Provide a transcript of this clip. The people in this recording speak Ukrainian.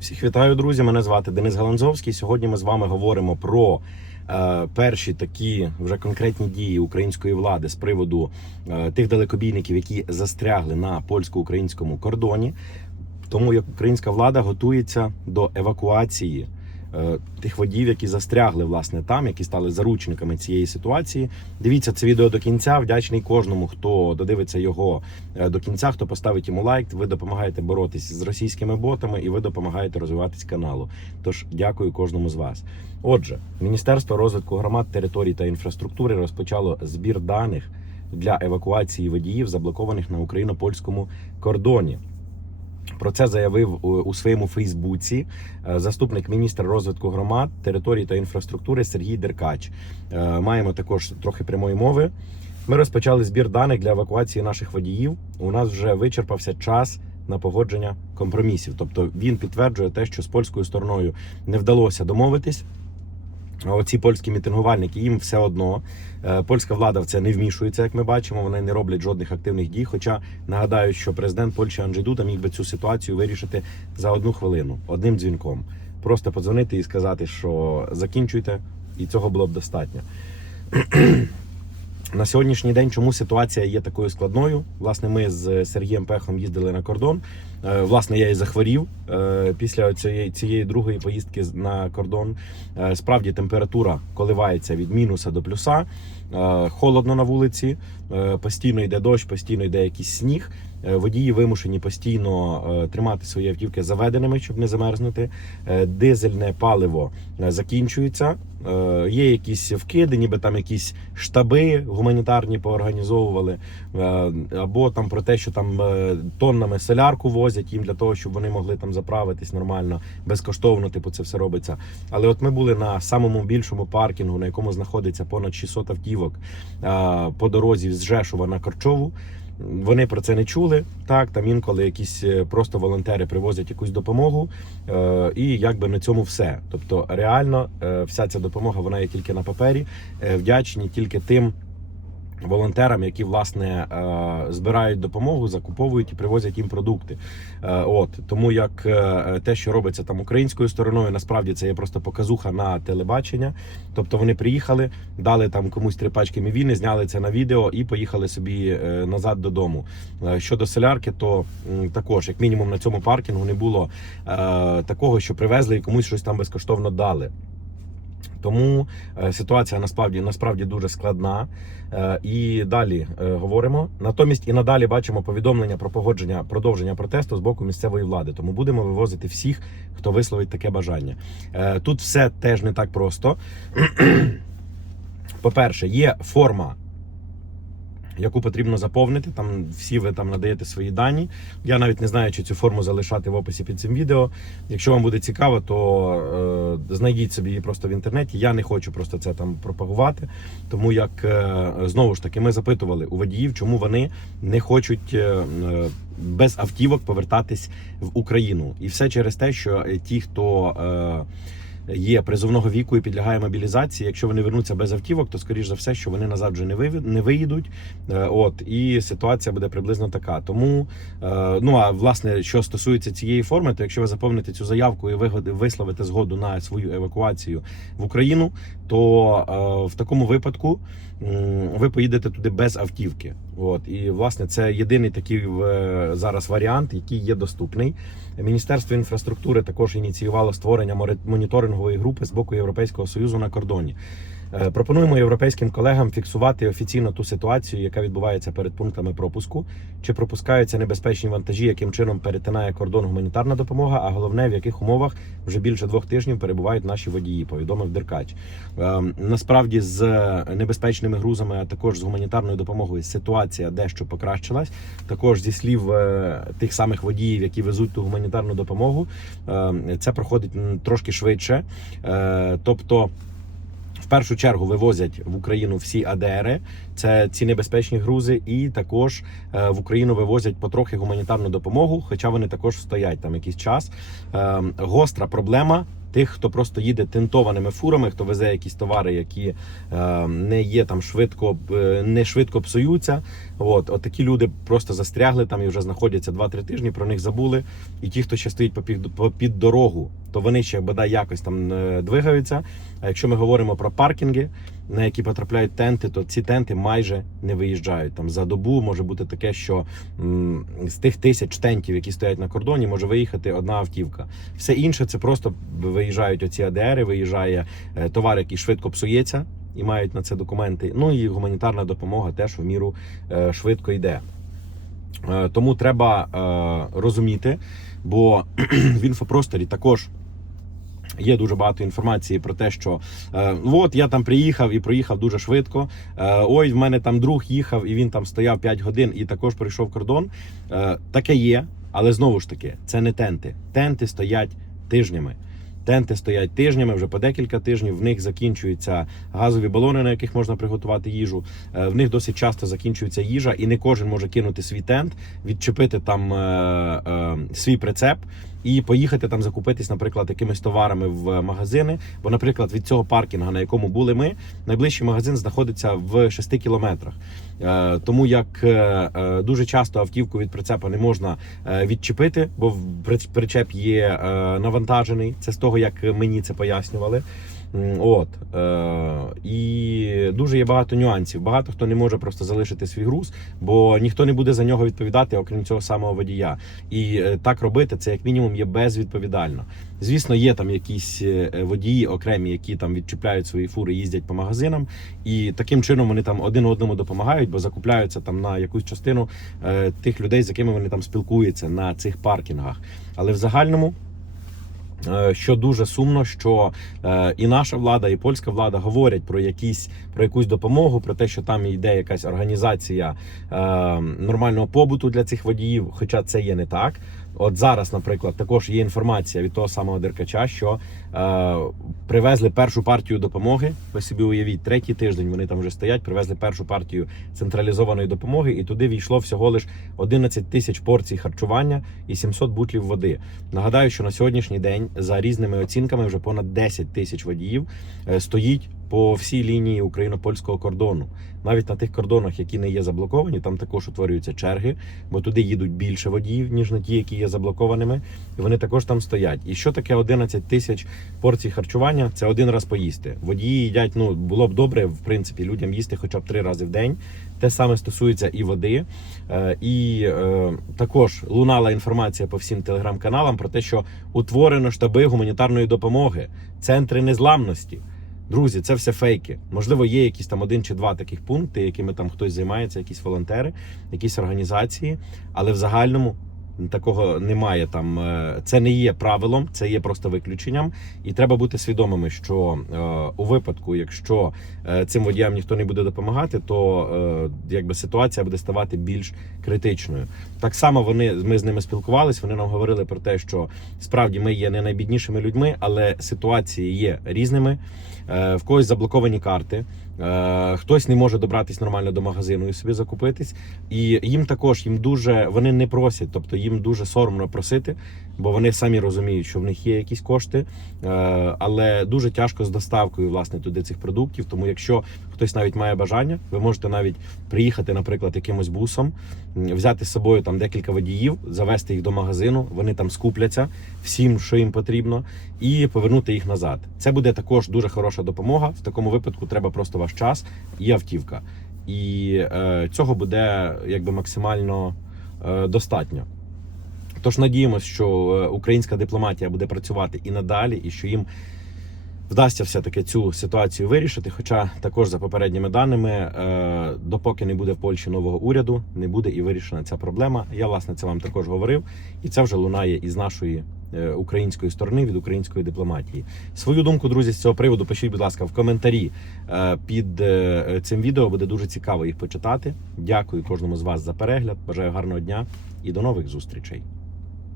Всіх вітаю, друзі. Мене звати Денис Галанзовський. Сьогодні ми з вами говоримо про е, перші такі вже конкретні дії української влади з приводу е, тих далекобійників, які застрягли на польсько-українському кордоні. Тому як українська влада готується до евакуації тих водіїв, які застрягли власне там, які стали заручниками цієї ситуації. Дивіться це відео до кінця. Вдячний кожному, хто додивиться його е, до кінця, хто поставить йому лайк. Ви допомагаєте боротися з російськими ботами і ви допомагаєте розвиватись каналу. Тож дякую кожному з вас. Отже, Міністерство розвитку громад, територій та інфраструктури розпочало збір даних для евакуації водіїв, заблокованих на україно-польському кордоні. Про це заявив у- своєму Фейсбуці е, заступник міністра розвитку громад, територій та інфраструктури Сергій Деркач. Е, Маємо також трохи прямої мови. Ми розпочали збір даних для евакуації наших водіїв. У нас вже вичерпався час на погодження компромісів. Тобто він підтверджує те, що з польською стороною не вдалося домовитись. А Оці польські мітингувальники їм все одно. Е, Польська влада в це не вмішується, як ми бачимо. Вони не роблять жодних активних дій. Хоча нагадаю, що президент Польщі Анджей Дуда міг би цю ситуацію вирішити за одну хвилину, одним дзвінком. Просто подзвонити і сказати, що закінчуйте, і цього було б достатньо. На сьогоднішній день, чому ситуація є такою складною? Власне, ми з Сергієм Пехом їздили на кордон. Е, Власне, я і захворів е, після цієї, цієї другої поїздки на кордон. Е, Справді температура коливається від мінуса до плюса. Е, Холодно на вулиці, е, постійно йде дощ, постійно йде якийсь сніг. Е, Водії вимушені постійно е, тримати свої автівки заведеними, щоб не замерзнути. Е, Дизельне паливо е, закінчується. Е, Є якісь вкиди, ніби там якісь штаби гуманітарні поорганізовували, е, або там про те, що там е, тоннами солярку возять їм для того, щоб вони могли там заправитись нормально, безкоштовно. Типу, це все робиться. Але от ми були на самому більшому паркінгу, на якому знаходиться понад 600 автівок по дорозі з Жешова на Корчову. Вони про це не чули. Так, там інколи якісь е, просто волонтери привозять якусь допомогу, е, і якби на цьому все. Тобто, реально, е, вся ця допомога вона є тільки на папері. Е, вдячні тільки тим. Волонтерам, які власне е, збирають допомогу, закуповують і привозять їм продукти. Е, От тому як е, те, що робиться там українською стороною, насправді це є просто показуха на телебачення. Тобто вони приїхали, дали там комусь три пачки мівіни, зняли це на відео і поїхали собі назад додому. Щодо солярки, то також, як мінімум, на цьому паркінгу не було такого, що привезли і комусь щось там безкоштовно дали. Тому е, ситуація насправді насправді дуже складна. Е, І далі е, говоримо. Натомість і надалі бачимо повідомлення про погодження продовження протесту з боку місцевої влади. Тому будемо вивозити всіх, хто висловить таке бажання. Тут все теж не так просто. По-перше, є форма. Яку потрібно заповнити, там всі ви там надаєте свої дані. Я навіть не знаю, чи цю форму залишати в описі під цим відео. Якщо вам буде цікаво, то е, знайдіть собі її просто в інтернеті. Я не хочу просто це там пропагувати. Тому як е, знову ж таки ми запитували у водіїв, чому вони не хочуть е, е, без автівок повертатись в Україну. І все через те, що е, ті, хто е, є призовного віку і підлягає мобілізації. Якщо вони вернуться без автівок, то скоріш за все, що вони назад вже не виві- не виїдуть. Е, От і ситуація буде приблизно така. Тому е, ну а власне, що стосується цієї форми, то якщо ви заповните цю заявку і висловите згоду на свою евакуацію в Україну, то е, в такому випадку ви поїдете туди без автівки. От і власне це єдиний такий е, зараз варіант, який є доступний. Міністерство інфраструктури також ініціювало створення моніторингової групи з боку Європейського союзу на кордоні. Е, Пропонуємо європейським колегам фіксувати офіційно ту ситуацію, яка відбувається перед пунктами пропуску, чи пропускаються небезпечні вантажі, яким чином перетинає кордон гуманітарна допомога, а головне в яких умовах вже більше двох тижнів перебувають наші водії. Повідомив Деркач. Е, Насправді з небезпечними грузами, а також з гуманітарною допомогою ситуація дещо покращилась. Також зі слів е, тих самих водіїв, які везуть ту гуманітарну допомогу, це проходить трошки швидше. Тобто. Першу чергу вивозять в Україну всі АДРи, це ці небезпечні грузи, і також е, в Україну вивозять потрохи гуманітарну допомогу, хоча вони також стоять там якийсь час. Е, Гостра проблема. Тих, хто просто їде тентованими фурами, хто везе якісь товари, які е, не є там швидко, е, не швидко псуються. От, от такі люди просто застрягли там і вже знаходяться 2-3 тижні. Про них забули. І ті, хто ще стоїть по під, дорогу, то вони ще бодай якось там е, двигаються. А якщо ми говоримо про паркінги, на які потрапляють тенти, то ці тенти майже не виїжджають. Там за добу може бути таке, що м, з тих тисяч тентів, які стоять на кордоні, може виїхати одна автівка. Все інше це просто виїжджають оці АДРи, виїжджає е, товар, який швидко псується. І мають на це документи. Ну і гуманітарна допомога теж в міру е, швидко йде. Е, Тому треба е, розуміти, бо в інфопросторі також є дуже багато інформації про те, що е, от я там приїхав і проїхав дуже швидко. Е, ой, в мене там друг їхав і він там стояв 5 годин і також пройшов кордон. Е, таке є, але знову ж таки, це не тенти. Тенти стоять тижнями. Тенти стоять тижнями, вже по декілька тижнів. В них закінчуються газові балони, на яких можна приготувати їжу. Е, В них досить часто закінчується їжа, і не кожен може кинути свій тент, відчепити там е, е, свій прицеп і поїхати там закупитись, наприклад, якимись товарами в магазини. Бо, наприклад, від цього паркінга, на якому були ми, найближчий магазин знаходиться в 6 кілометрах. Е, Тому як е, е, дуже часто автівку від прицепа не можна відчепити, бо причеп є навантажений. Це з того, як мені це пояснювали. От е, і дуже є багато нюансів. Багато хто не може просто залишити свій груз, бо ніхто не буде за нього відповідати, окрім цього самого водія. І е, так робити це як мінімум є безвідповідально. Звісно, є там якісь е, водії окремі, які там відчіпляють свої фури, їздять по магазинам, і таким чином вони там один одному допомагають, бо закупляються там на якусь частину е, тих людей, з якими вони там спілкуються на цих паркінгах. Але в загальному. Е, Що дуже сумно, що е, і наша влада, і польська влада говорять про якісь про якусь допомогу, про те, що там йде якась організація е, нормального побуту для цих водіїв. Хоча це є не так. От зараз, наприклад, також є інформація від того самого Деркача, що е, привезли першу партію допомоги. Ви собі уявіть, третій тиждень вони там вже стоять. Привезли першу партію централізованої допомоги, і туди війшло всього лиш 11 тисяч порцій харчування і 700 бутлів води. Нагадаю, що на сьогоднішній день за різними оцінками вже понад 10 тисяч водіїв е, стоїть по всій лінії україно-польського кордону. Навіть на тих кордонах, які не є заблоковані, там також утворюються черги, бо туди їдуть більше водіїв, ніж на ті, які є заблокованими. І вони також там стоять. І що таке 11 тисяч порцій харчування? Це один раз поїсти. Водії їдять. Ну було б добре, в принципі, людям їсти хоча б три рази в день. Те саме стосується і води. Е, І е, також лунала інформація по всім телеграм-каналам про те, що утворено штаби гуманітарної допомоги, центри незламності. Друзі, це все фейки. Можливо, є якісь там один чи два таких пункти, якими там хтось займається, якісь волонтери, якісь організації, але в загальному такого немає. Там е, це не є правилом, це є просто виключенням. І треба бути свідомими, що е, у випадку, якщо е, цим водіям ніхто не буде допомагати, то якби ситуація буде ставати більш критичною. Так само вони ми з ними спілкувалися. Вони нам говорили про те, що справді ми є не найбіднішими людьми, але ситуації є різними. В когось заблоковані карти, хтось не може добратись нормально до магазину і собі закупитись. І їм також їм дуже вони не просять, тобто їм дуже соромно просити, бо вони самі розуміють, що в них є якісь кошти, е, але дуже тяжко з доставкою власне туди цих продуктів. Тому якщо хтось навіть має бажання, ви можете навіть приїхати, наприклад, якимось бусом, взяти з собою там декілька водіїв, завести їх до магазину. Вони там скупляться всім, що їм потрібно, і повернути їх назад. Це буде також дуже хороша допомога. В такому випадку треба просто ваш час і автівка. І е, цього буде якби максимально е, достатньо. Тож надіємося, що е, українська дипломатія буде працювати і надалі, і що їм вдасться все-таки цю ситуацію вирішити. Хоча також за попередніми даними, е, допоки не буде в Польщі нового уряду, не буде і вирішена ця проблема. Я власне це вам також говорив, і це вже лунає із нашої. е, Української сторони від української дипломатії свою думку, друзі, з цього приводу пишіть, будь ласка, в коментарі під цим відео. Буде дуже цікаво їх почитати. Дякую кожному з вас за перегляд. Бажаю гарного дня і до нових зустрічей.